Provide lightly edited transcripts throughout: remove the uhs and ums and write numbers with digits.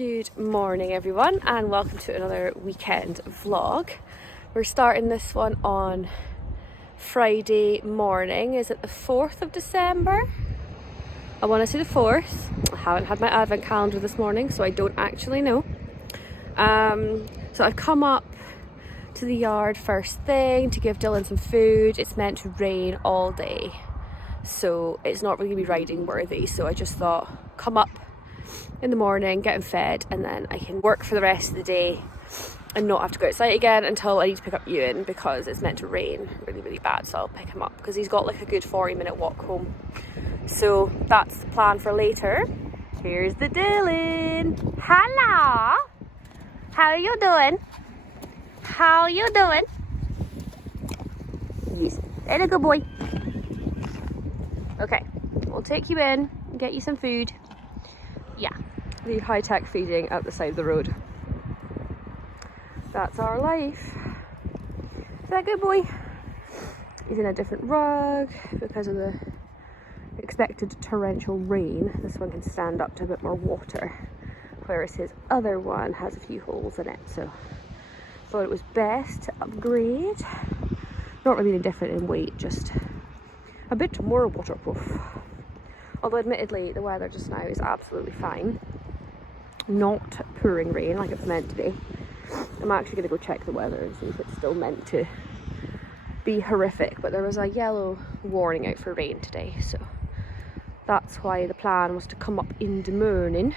Good morning everyone and welcome to another weekend vlog. We're starting this one on Friday morning. Is it the 4th of December? I want to say the 4th. I haven't had my advent calendar this morning so I don't actually know. So I've come up to the yard first thing to give Dylan some food. It's meant to rain all day so it's not really going to be riding worthy, so I just thought come up in the morning, get him fed, and then I can work for the rest of the day and not have to go outside again until I need to pick up Ewan because it's meant to rain really bad. So I'll pick him up because he's got like a good 40-minute walk home. So that's the plan for later. Here's the Dylan. Hello. How are you doing? How are you doing? Yes, and a good boy. Okay, we'll take you in and get you some food. Yeah, the high-tech feeding at the side of the road. That's our life. Is that a good boy? He's in a different rug because of the expected torrential rain. This one can stand up to a bit more water, whereas his other one has a few holes in it, so thought it was best to upgrade. Not really any different in weight, just a bit more waterproof. Although admittedly the weather just now is absolutely fine. Not pouring rain like it's meant to be. I'm actually going to go check the weather and see if it's still meant to be horrific, but there was a yellow warning out for rain today, so that's why the plan was to come up in the morning.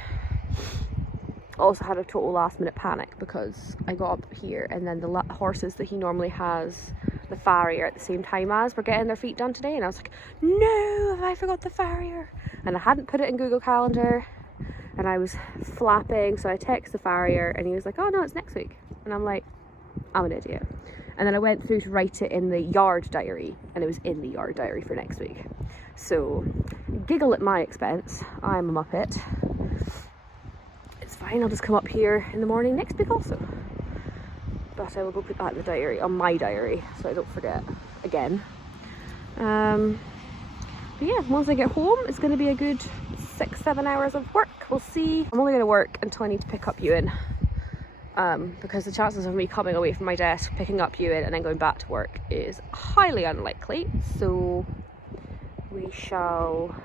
Also had a total last minute panic because I got up here and then the horses that he normally has the farrier at the same time as were getting their feet done today, and I was like, no, have I forgot the farrier? And I hadn't put it in Google Calendar and I was flapping, so I texted the farrier and he was like, oh no, it's next week. And I'm like, I'm an idiot. And then I went through to write it in the yard diary and it was in the yard diary for next week. So giggle at my expense, I'm a muppet. It's fine, I'll just come up here in the morning next week also. But I will go put that in the diary, on my diary, so I don't forget again. But yeah, once I get home, it's going to be a good 6-7 hours of work. We'll see. I'm only going to work until I need to pick up Ewan, because the chances of me coming away from my desk, picking up Ewan, and then going back to work is highly unlikely. So we shall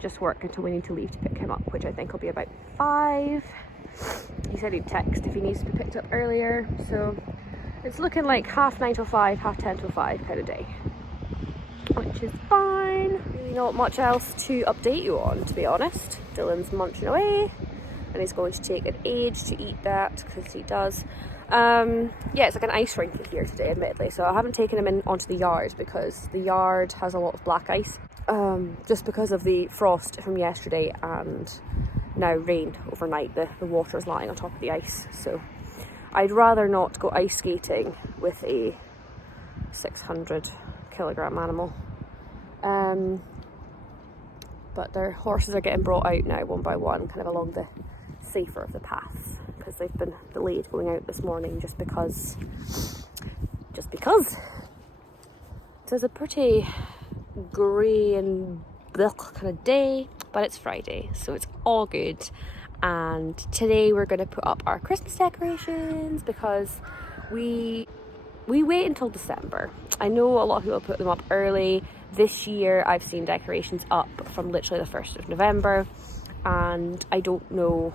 just work until we need to leave to pick him up, which I think will be about 5. He said he'd text if he needs to be picked up earlier, so it's looking like 9:30 till 5, 10:30 till 5 kind of day, which is fine. Really not much else to update you on, to be honest. Dylan's munching away and he's going to take an age to eat that because he does. Yeah, it's like an ice rink here today, admittedly, so I haven't taken him in onto the yard because the yard has a lot of black ice, just because of the frost from yesterday and now rain overnight. The water's lying on top of the ice, so I'd rather not go ice skating with a 600 kilogram animal. But their horses are getting brought out now one by one, kind of along the safer of the paths, because they've been delayed going out this morning just because so it's a pretty grey and blech kind of day, but it's Friday so it's all good. And today we're going to put up our Christmas decorations because we wait until December. I know a lot of people put them up early. This year I've seen decorations up from literally the 1st of November, and I don't know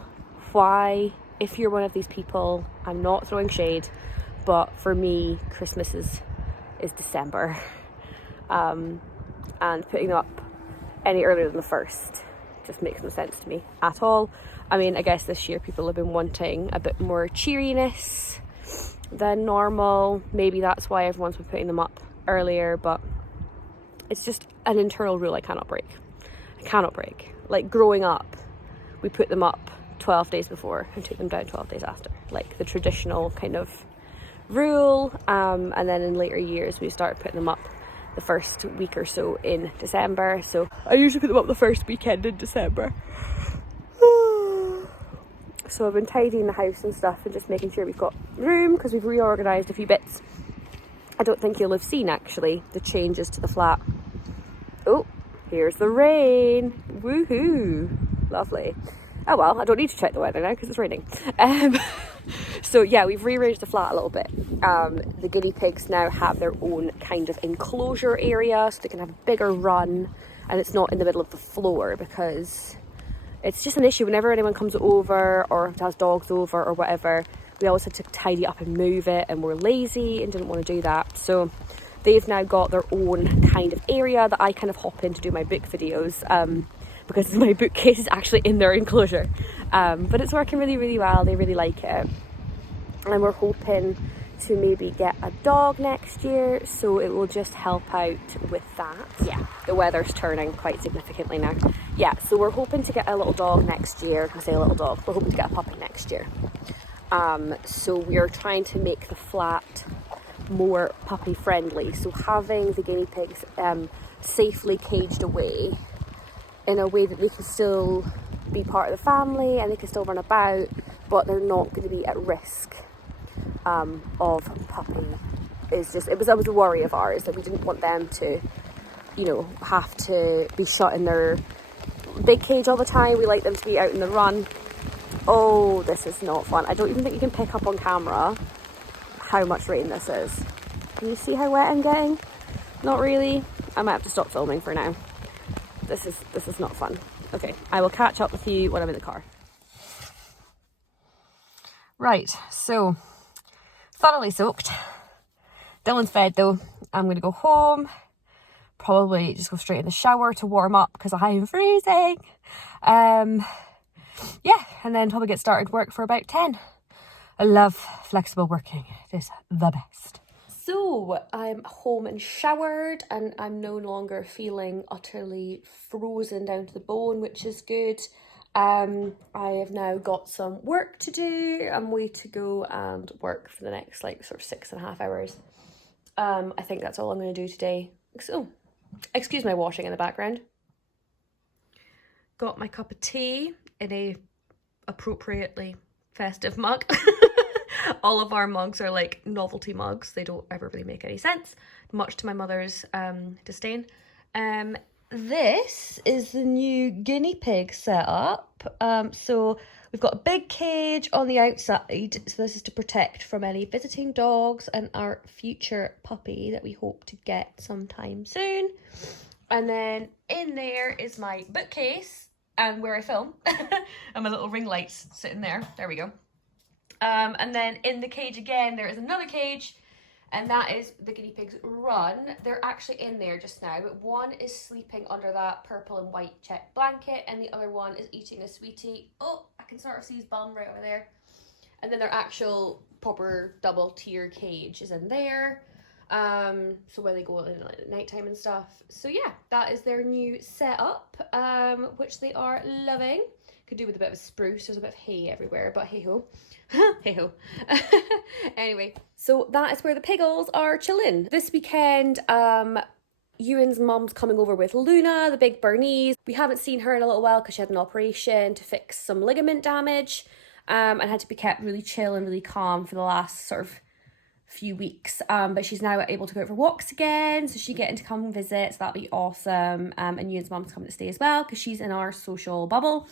why. If you're one of these people, I'm not throwing shade, but for me Christmas is December, and putting them up any earlier than the 1st just makes no sense to me at all. I mean, I guess this year people have been wanting a bit more cheeriness than normal. Maybe that's why everyone's been putting them up earlier, but it's just an internal rule I cannot break. Like growing up, we put them up 12 days before and took them down 12 days after, like the traditional kind of rule. And then in later years we started putting them up the first week or so in December, so I usually put them up the first weekend in December. So I've been tidying the house and stuff and just making sure we've got room because we've reorganised a few bits. I don't think you'll have seen actually the changes to the flat. Oh, here's the rain. Woohoo! Lovely. Oh well, I don't need to check the weather now because it's raining. So yeah, we've rearranged the flat a little bit. The guinea pigs now have their own kind of enclosure area, so they can have a bigger run, and it's not in the middle of the floor, because it's just an issue whenever anyone comes over or has dogs over or whatever. We always had to tidy up and move it, and we're lazy and didn't want to do that. So they've now got their own kind of area that I kind of hop in to do my book videos, because my bookcase is actually in their enclosure. But it's working really, really well. They really like it. And we're hoping to maybe get a dog next year, so it will just help out with that. Yeah, the weather's turning quite significantly now. Yeah, so we're hoping to get a little dog next year. I say a little dog, we're hoping to get a puppy next year. So we're trying to make the flat more puppy friendly, so having the guinea pigs safely caged away in a way that they can still be part of the family and they can still run about, but they're not going to be at risk of puppy. It was a worry of ours, that we didn't want them to, you know, have to be shut in their big cage all the time. We like them to be out in the run. Oh, this is not fun. I don't even think you can pick up on camera how much rain this is. Can you see how wet I'm getting? Not really. I might have to stop filming for now. This is not fun. Okay, I will catch up with you when I'm in the car. Right, so thoroughly soaked. Dylan's fed though. I'm gonna go home, probably just go straight in the shower to warm up because I am freezing. Yeah, and then probably get started work for about 10. I love flexible working. It is the best. So I'm home and showered, and I'm no longer feeling utterly frozen down to the bone, which is good. I have now got some work to do. I'm way to go and work for the next sort of 6.5 hours. I think that's all I'm going to do today. So, excuse my washing in the background. Got my cup of tea in a appropriately festive mug. All of our mugs are like novelty mugs. They don't ever really make any sense, much to my mother's disdain. This is the new guinea pig setup. So we've got a big cage on the outside. So this is to protect from any visiting dogs and our future puppy that we hope to get sometime soon. And then in there is my bookcase and where I film. And my little ring lights sitting there. There we go. And then in the cage again, there is another cage, and that is the guinea pig's run. They're actually in there just now, but one is sleeping under that purple and white check blanket, and the other one is eating a sweetie. Oh, I can sort of see his bum right over there. And then their actual proper double tier cage is in there. So when they go in at nighttime and stuff. So yeah, that is their new setup, which they are loving. Could do with a bit of spruce. There's a bit of hay everywhere, but hey ho. Hey ho. Anyway, so that is where the piggles are chilling. This weekend, Ewan's mum's coming over with Luna, the big Bernese. We haven't seen her in a little while because she had an operation to fix some ligament damage, and had to be kept really chill and really calm for the last sort of few weeks. But she's now able to go out for walks again, so she's getting to come visit, so that'll be awesome. And Ewan's mum's coming to stay as well because she's in our social bubble.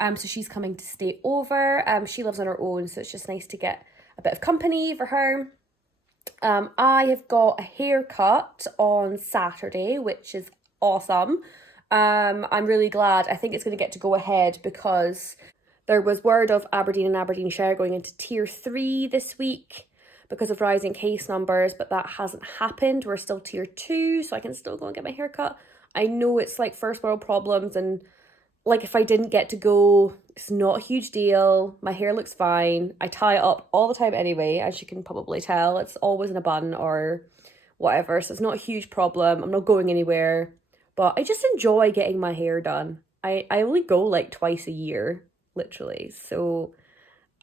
So she's coming to stay over. She lives on her own, so it's just nice to get a bit of company for her. I have got a haircut on Saturday, which is awesome. I'm really glad. I think it's going to get to go ahead because there was word of Aberdeen and Aberdeenshire going into tier 3 this week because of rising case numbers, but that hasn't happened. We're still tier 2, so I can still go and get my haircut. I know it's like first world problems, and like if I didn't get to go, it's not a huge deal. My hair looks fine. I tie it up all the time anyway, as you can probably tell. It's always in a bun or whatever, so it's not a huge problem. I'm not going anywhere, but I just enjoy getting my hair done. I only go like twice a year, literally. So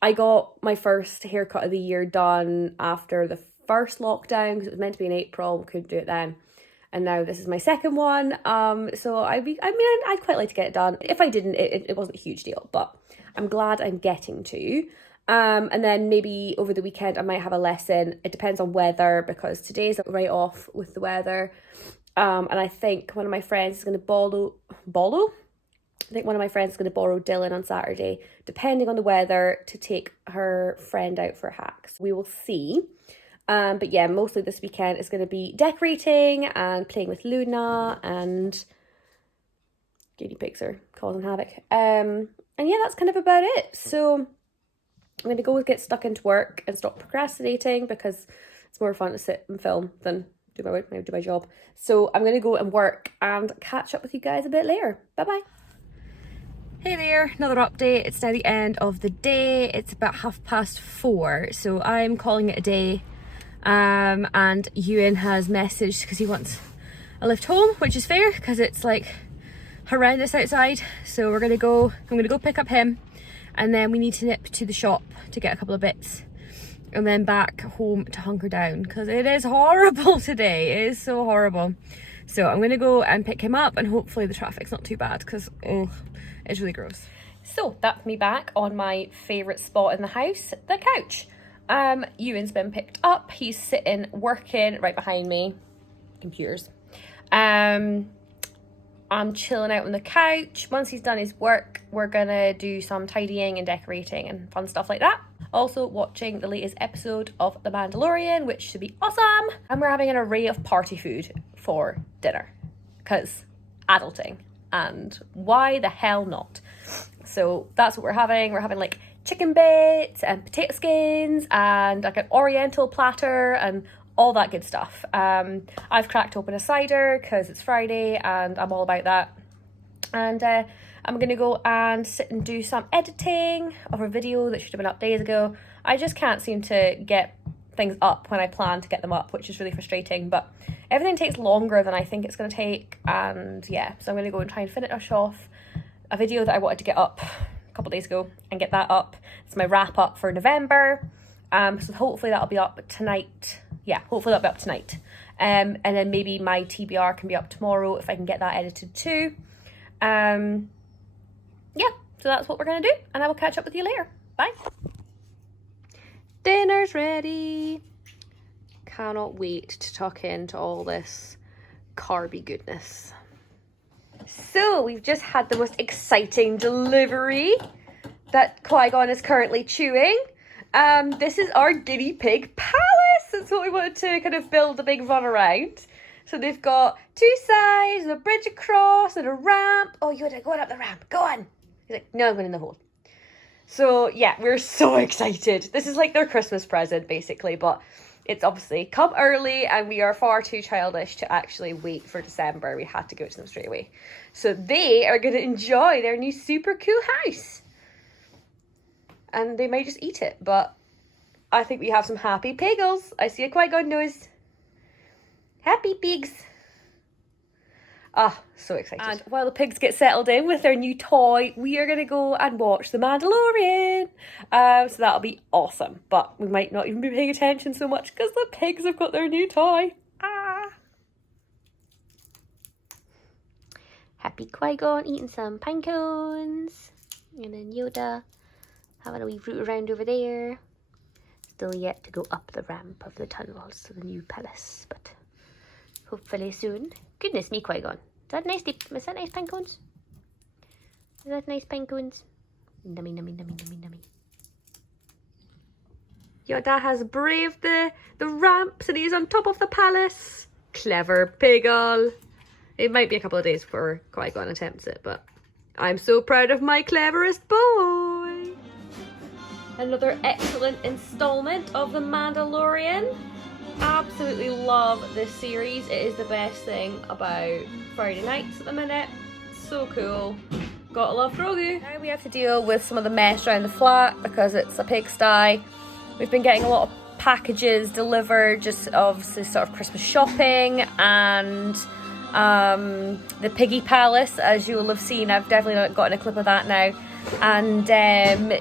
I got my first haircut of the year done after the first lockdown because it was meant to be in April. We couldn't do it then. And now this is my second one. So I'd quite like to get it done. If I didn't, it wasn't a huge deal, but I'm glad I'm getting to. And then maybe over the weekend I might have a lesson. It depends on weather because today's right off with the weather. And I think one of my friends is going to bolo. I think one of my friends is going to borrow Dylan on Saturday, depending on the weather, to take her friend out for hacks. We will see. But yeah, mostly this weekend is going to be decorating and playing with Luna, and guinea pigs are causing havoc. And yeah, that's kind of about it. So I'm going to go get stuck into work and stop procrastinating, because it's more fun to sit and film than do my job. So I'm going to go and work and catch up with you guys a bit later. Bye-bye. Hey there, another update. It's now the end of the day. It's about 4:30, so I'm calling it a day. And Ewan has messaged because he wants a lift home, which is fair because it's like horrendous outside. So I'm gonna go pick up him, and then we need to nip to the shop to get a couple of bits, and then back home to hunker down because it is horrible today. It is so horrible. So I'm gonna go and pick him up, and hopefully the traffic's not too bad, because it's really gross. So that's me back on my favourite spot in the house, the couch. Ewan's been picked up. He's sitting working right behind me. Computers. I'm chilling out on the couch. Once he's done his work, we're gonna do some tidying and decorating and fun stuff like that. Also watching the latest episode of The Mandalorian, which should be awesome. And we're having an array of party food for dinner, because adulting, and why the hell not? So that's what we're having. We're having like chicken bits and potato skins and like an oriental platter and all that good stuff. I've cracked open a cider because it's Friday and I'm all about that. And I'm gonna go and sit and do some editing of a video that should have been up days ago. I just can't seem to get things up when I plan to get them up, which is really frustrating, but everything takes longer than I think it's going to take. And yeah, so I'm going to go and try and finish off a video that I wanted to get up a couple days ago and get that up. It's my wrap up for November. So hopefully that'll be up tonight. Yeah, hopefully that'll be up tonight. And then maybe my TBR can be up tomorrow if I can get that edited too. Yeah, so that's what we're going to do, and I will catch up with you later. Bye. Dinner's ready. Cannot wait to tuck into all this carby goodness. So we've just had the most exciting delivery that Qui-Gon is currently chewing. This is our guinea pig palace. That's what we wanted to kind of build a big run around. So they've got 2 sides, and a bridge across, and a ramp. Oh, Yoda, going up the ramp. Go on. He's like, no, I'm going in the hole. So yeah, we're so excited. This is like their Christmas present basically, but it's obviously come early and we are far too childish to actually wait for December. We had to go to them straight away. So they are going to enjoy their new super cool house. And they might just eat it, but I think we have some happy piggles. I see a Qui-Gon nose. Happy pigs. Ah, so excited. And while the pigs get settled in with their new toy, we are going to go and watch The Mandalorian. So that'll be awesome. But we might not even be paying attention so much because the pigs have got their new toy. Ah. Happy Qui-Gon eating some pine cones. And then Yoda having a wee root around over there. Still yet to go up the ramp of the tunnels to the new palace, but hopefully soon. Goodness me, Qui-Gon. Is that nice pine cones? Is that nice pine cones? Nummy, nummy, nummy, nummy, nummy. Yoda has braved the ramps and he's on top of the palace. Clever piggle. It might be a couple of days before Qui-Gon attempts it, but I'm so proud of my cleverest boy. Another excellent installment of The Mandalorian. Absolutely love this series. It is the best thing about Friday nights at the minute. So cool. Gotta love Grogu. Now we have to deal with some of the mess around the flat because it's a pigsty. We've been getting a lot of packages delivered just of this sort of Christmas shopping, and the piggy palace, as you will have seen. I've definitely gotten a clip of that now. And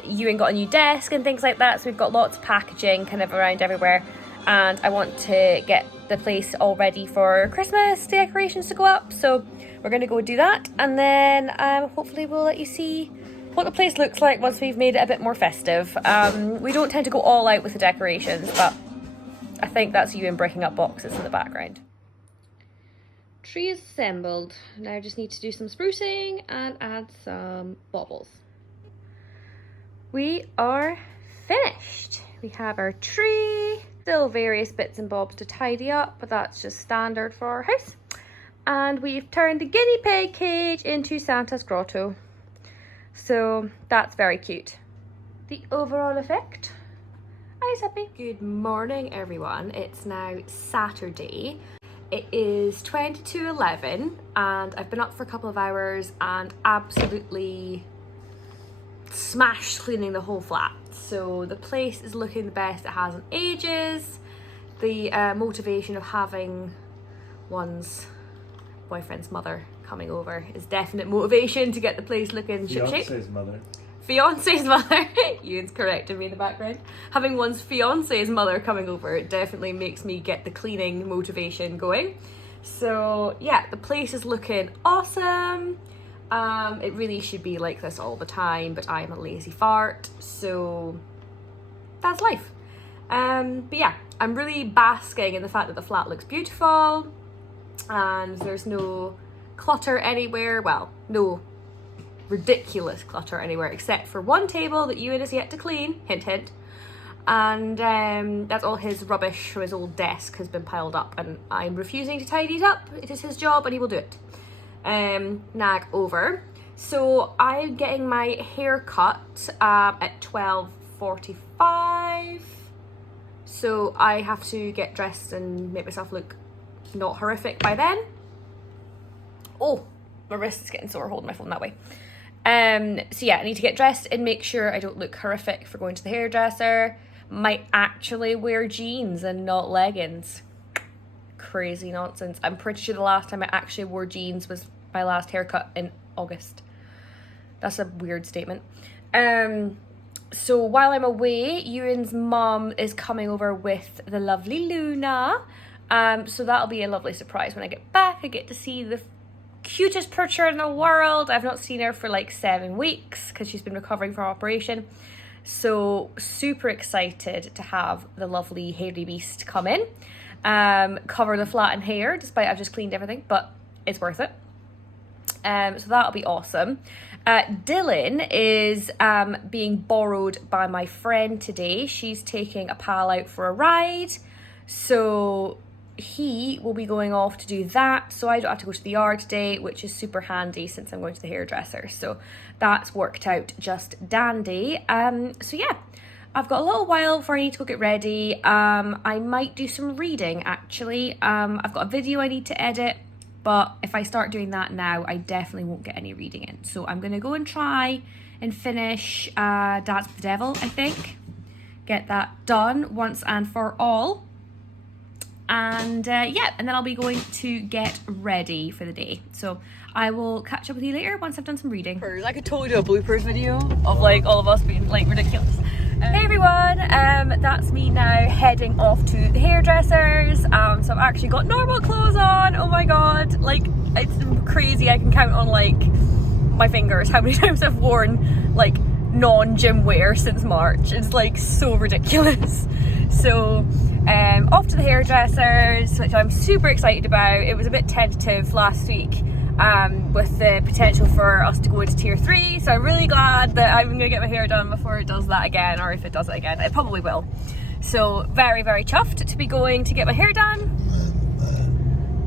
Ewan got a new desk and things like that, so we've got lots of packaging kind of around everywhere. And I want to get the place all ready for Christmas decorations to go up. So we're going to go do that. And then hopefully we'll let you see what the place looks like once we've made it a bit more festive. We don't tend to go all out with the decorations, but I think that's Ewan breaking up boxes in the background. tree is assembled. Now I just need to do some sprucing and add some baubles. We are finished. We have our tree, still various bits and bobs to tidy up, but that's just standard for our house. And we've turned the guinea pig cage into Santa's grotto. So that's very cute. The overall effect, I was happy. Good morning everyone, it's now Saturday. It is 20 to 11 and I've been up for a couple of hours and absolutely smashed cleaning the whole flat. So the place is looking the best it has in ages. The motivation of having one's boyfriend's mother coming over is definite motivation to get the place looking shipshape. Fiance's mother. Fiance's mother. Ewan's correcting me in the background. Having one's fiance's mother coming over, it definitely makes me get the cleaning motivation going. So yeah, the place is looking awesome. It really should be like this all the time, but I am a lazy fart, so that's life. But yeah, I'm really basking in the fact that the flat looks beautiful and there's no clutter anywhere. Well, no ridiculous clutter anywhere except for one table that Ewan has yet to clean, hint hint, and that's all his rubbish from his old desk has been piled up and I'm refusing to tidy it up. It is his job and he will do it. Nag over. So I'm getting my hair cut at 12:45, so I have to get dressed and make myself look not horrific by then. Oh, my wrist is getting sore holding my phone that way. So yeah, I need to get dressed and make sure I don't look horrific for going to the hairdresser. Might actually wear jeans and not leggings. Crazy nonsense. I'm pretty sure the last time I actually wore jeans was my last haircut in August. That's a weird statement. So while I'm away, Ewan's mum is coming over with the lovely Luna. So that'll be a lovely surprise when I get back. I get to see the cutest picture in the world. I've not seen her for like 7 weeks because she's been recovering from operation. So super excited to have the lovely hairy beast come in. Cover the flat in hair, despite I've just cleaned everything, but it's worth it. So that'll be awesome. Dylan is being borrowed by my friend today. She's taking a pal out for a ride, so he will be going off to do that, so I don't have to go to the yard today, which is super handy since I'm going to the hairdresser. So that's worked out just dandy. So yeah, I've got a little while before I need to go get ready. I might do some reading actually. I've got a video I need to edit, but if I start doing that now, I definitely won't get any reading in. So I'm gonna go and try and finish Dance with the Devil, I think. Get that done once and for all. And yeah, and then I'll be going to get ready for the day. So I will catch up with you later once I've done some reading. I could totally do a bloopers video of like all of us being like ridiculous. Hey everyone, that's me now heading off to the hairdressers. So I've actually got normal clothes on. Oh my god, like it's crazy. I can count on like my fingers how many times I've worn like non-gym wear since March. It's like so ridiculous. So off to the hairdressers, which I'm super excited about. It was a bit tentative last week with the potential for us to go into tier 3, so I'm really glad that I'm going to get my hair done before it does that again, or if it does it again. It probably will. So very, very chuffed to be going to get my hair done.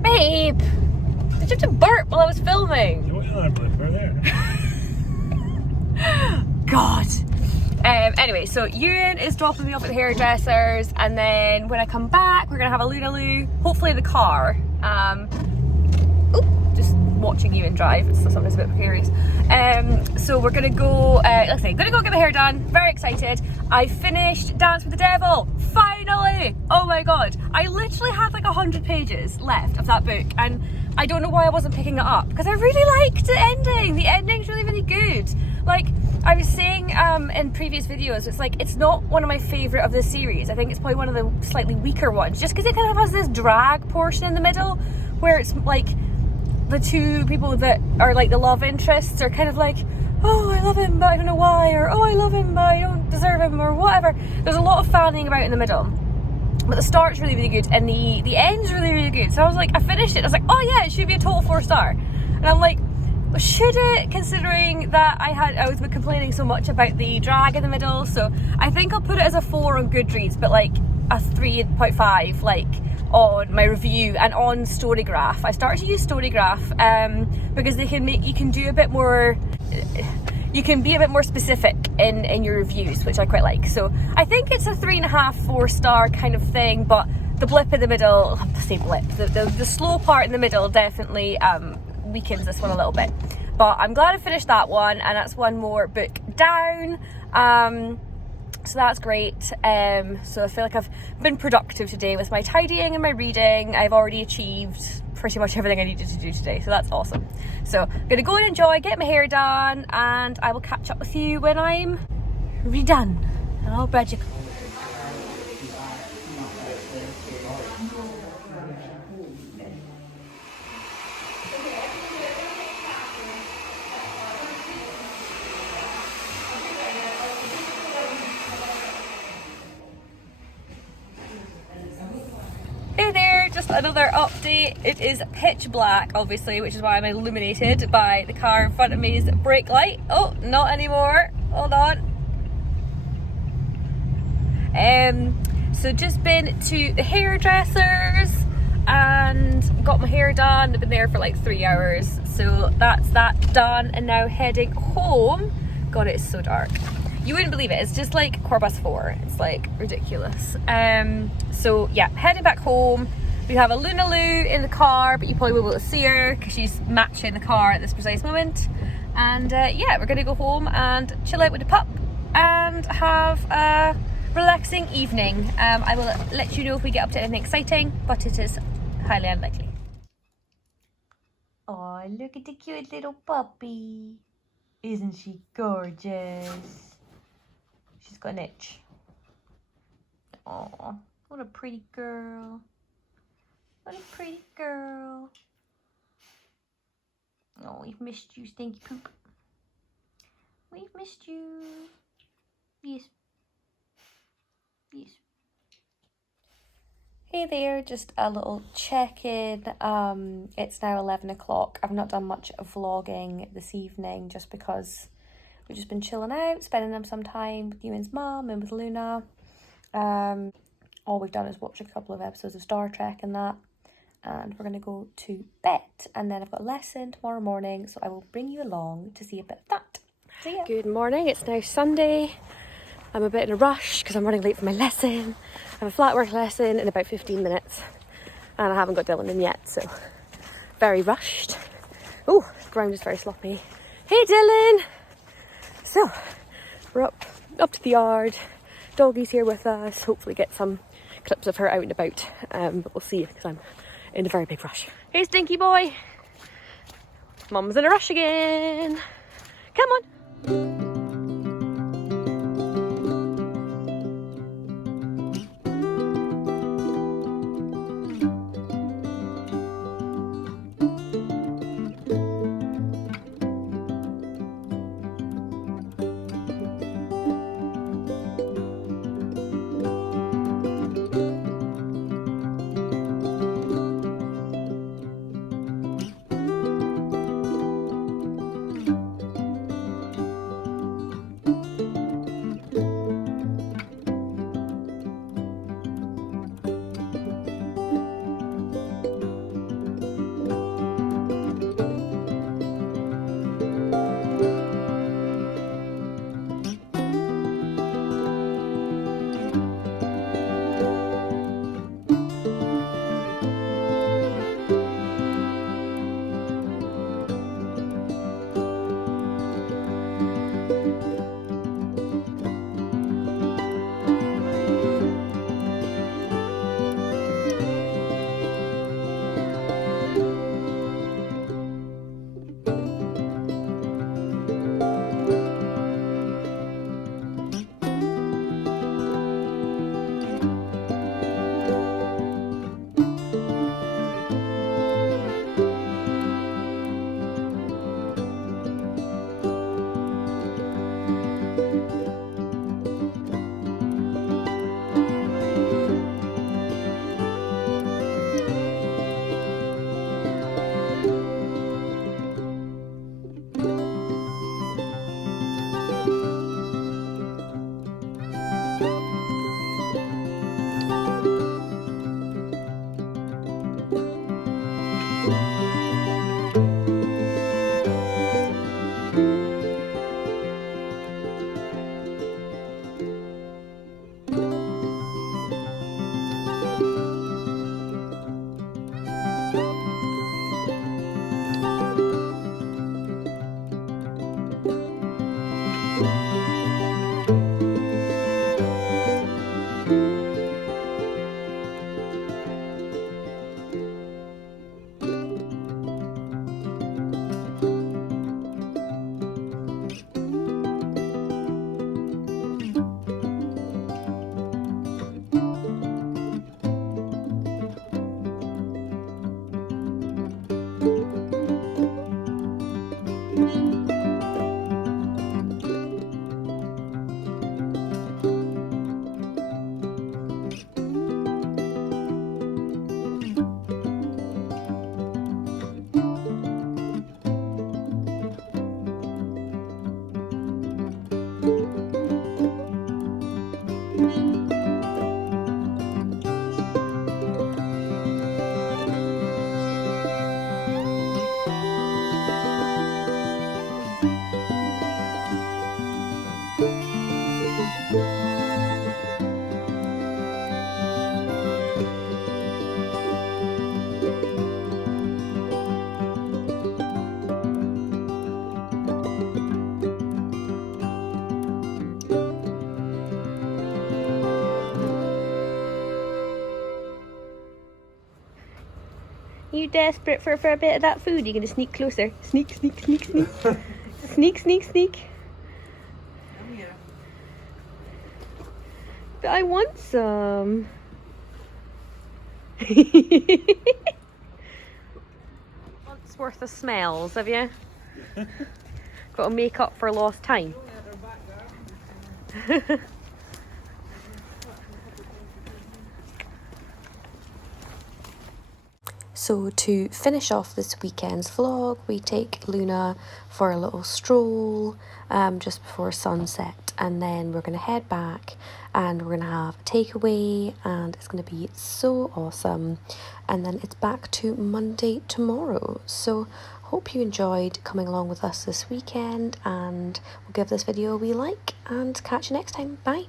Babe, did you have to burp while I was filming? No, I blooper there. God. Anyway, so Ewan is dropping me off at the hairdressers, and then when I come back, we're gonna have a Luna-Loo, hopefully in the car. Just watching Ewan drive, it's something a bit precarious. So we're gonna go, gonna go get my hair done. Very excited. I finished Dance with the Devil, finally! Oh my god, I literally had like 100 pages left of that book, and I don't know why I wasn't picking it up, because I really liked the ending. The ending's really, really good. Like, I was saying in previous videos, it's like, it's not one of my favourite of the series. I think it's probably one of the slightly weaker ones, just because it kind of has this drag portion in the middle, where it's like, the two people that are like the love interests are kind of like, oh, I love him, but I don't know why, or oh, I love him, but I don't deserve him, or whatever. There's a lot of fanning about in the middle, but the start's really, really good, and the end's really, really good. So I was like, I finished it, I was like, oh yeah, it should be a total 4-star. And I'm like, well, should it, considering that I was complaining so much about the drag in the middle? So I think I'll put it as a 4 on Goodreads, but like a 3.5 like on my review and on Storygraph. I started to use Storygraph because you can do a bit more, you can be a bit more specific in your reviews, which I quite like. So I think it's a 3.5, 4-star kind of thing, but the blip in the middle, I say blip, the slow part in the middle definitely weakens this one a little bit. But I'm glad I finished that one, and that's one more book down. So that's great. So I feel like I've been productive today with my tidying and my reading. I've already achieved pretty much everything I needed to do today, so that's awesome. So I'm gonna go and enjoy, get my hair done, and I will catch up with you when I'm redone. Oh, magical. Hey there, just another update. It is pitch black, obviously, which is why I'm illuminated by the car in front of me's brake light. Oh, not anymore. Hold on. So just been to the hairdressers and got my hair done. I've been there for like 3 hours. So that's that done, and now heading home. God, it's so dark. You wouldn't believe it, it's just like 4:15. It's like ridiculous. So yeah, heading back home. We have a Lunaloo in the car, but you probably won't be able to see her because she's matching the car at this precise moment. And yeah, we're gonna go home and chill out with the pup and have a relaxing evening. I will let you know if we get up to anything exciting, but it is highly unlikely. Oh, look at the cute little puppy. Isn't she gorgeous? She's got an itch. Oh, what a pretty girl. What a pretty girl. Oh, we've missed you, Stinky Poop. We've missed you. Yes. Yes. Hey there, just a little check-in. It's now 11 o'clock. I've not done much vlogging this evening just because we've just been chilling out, spending some time with Ewan's mum and with Luna. All we've done is watch a couple of episodes of Star Trek and that. And we're going to go to bed. And then I've got a lesson tomorrow morning, so I will bring you along to see a bit of that. So yeah. Good morning, it's now Sunday. I'm a bit in a rush because I'm running late for my lesson. I have a flatwork lesson in about 15 minutes. And I haven't got Dylan in yet, so very rushed. Oh, the ground is very sloppy. Hey Dylan! So, we're up to the yard. Doggie's here with us. Hopefully get some clips of her out and about. But we'll see because I'm in a very big rush. Hey Stinky boy! Mum's in a rush again. Come on! You desperate for a bit of that food? You're going to sneak closer. Sneak, sneak, sneak, sneak. Sneak, sneak, sneak. But I want some. Month's worth of smells, have you? Got to make up for lost time. So to finish off this weekend's vlog, we take Luna for a little stroll just before sunset, and then we're going to head back and we're going to have a takeaway, and it's going to be so awesome. And then it's back to Monday tomorrow. So hope you enjoyed coming along with us this weekend, and we'll give this video a wee like and catch you next time. Bye.